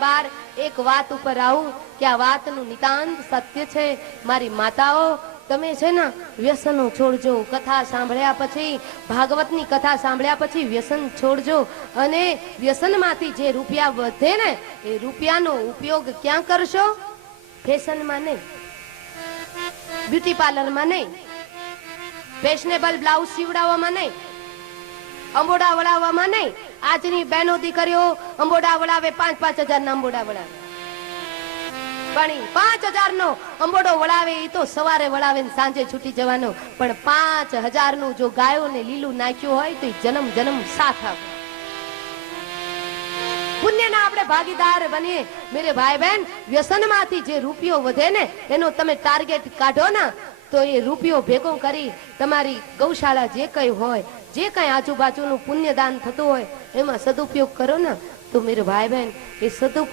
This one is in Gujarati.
बार एक વાત ઉપર આવું કે આ વાતનું નિતાંત સત્ય છે। મારી માતાઓ તમે છે ને વ્યસનો છોડજો। કથા સાંભળ્યા પછી ભાગવતની કથા સાંભળ્યા પછી વ્યસન છોડજો અને વ્યસનમાંથી જે રૂપિયા વધે ને એ રૂપિયાનો ઉપયોગ ક્યાં કરશો? ફેશનમાં નહીં, બ્યુટી પાર્લરમાં નહીં, ફેશનેબલ બ્લાઉઝ સીવડાવવામાં નહીં, અંબોડા વળાવવામાં નહીં। આજની બહેનો દીકરીઓ અંબોડા વળાવે 5,000 ના અંબોડા વળાવે, પણ 5,000 નો અંબોડો વળાવે એ તો સવારે વળાવે ને સાંજે છૂટી જવાનો, પણ 5,000 નું જો ગાયોને લીલું નાખ્યું હોય તો જન્મ જન્મ સાથ આવે। પુણ્યના આપણે ભાગીદાર બનીએ। મેરે ભાઈ બહેન, વ્યસનમાંથી જે રૂપિયો વધે ને એનો તમે ટાર્ગેટ કાઢો ને તો એ રૂપિયો ભેગો કરી તમારી ગૌશાળા જે કઈ હોય, જે કઈ આજુબાજુનું પુણ્યદાન થતું હોય એમાં સદુપયોગ કરો ને તો મેરે ભાઈ બહેન એ સદુપયોગ